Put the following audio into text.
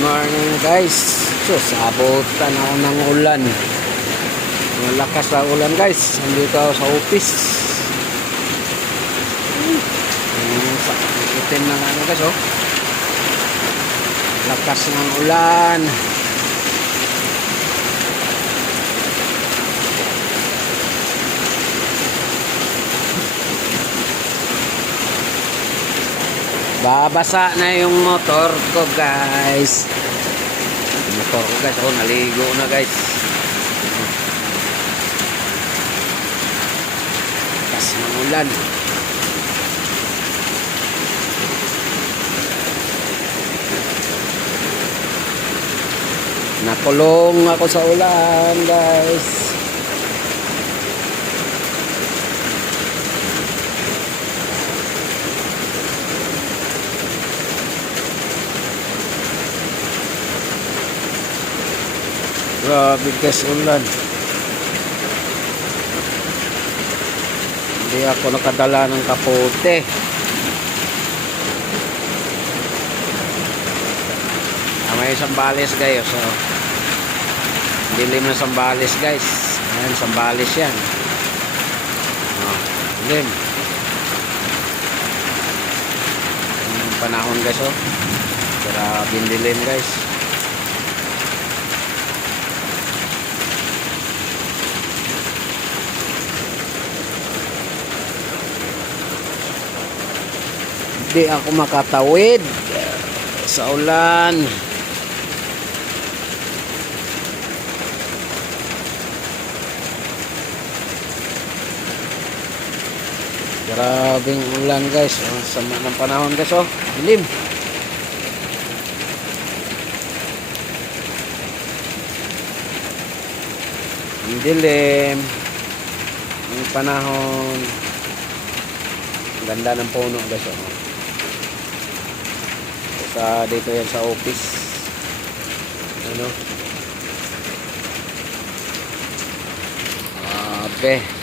morning guys. So sabutan ako ng ulan. Malakas na ulan guys. Nandito ako sa office. Itim na ano guys oh. Lakas ng ulan. Babasa na yung motor ko guys. Yung motor ko guys, oh, naligo na guys. Lakas ng ulan. Nakulong ako sa ulan guys. Grabe guys, ulan. Hindi ako nakadala ng kapote. May sambales guys. So, dilim na sambales guys. Ayan, sambales yan. Dilim. Ang panahon guys oh. Grabe dilim guys. Hindi ako makatawid sa ulan. Grabing ulan guys. Sama ng panahon guys oh. Dilim. Dilim. Ang panahon. Ganda ng puno guys oh. Dito yan sa office. Ano? Okay.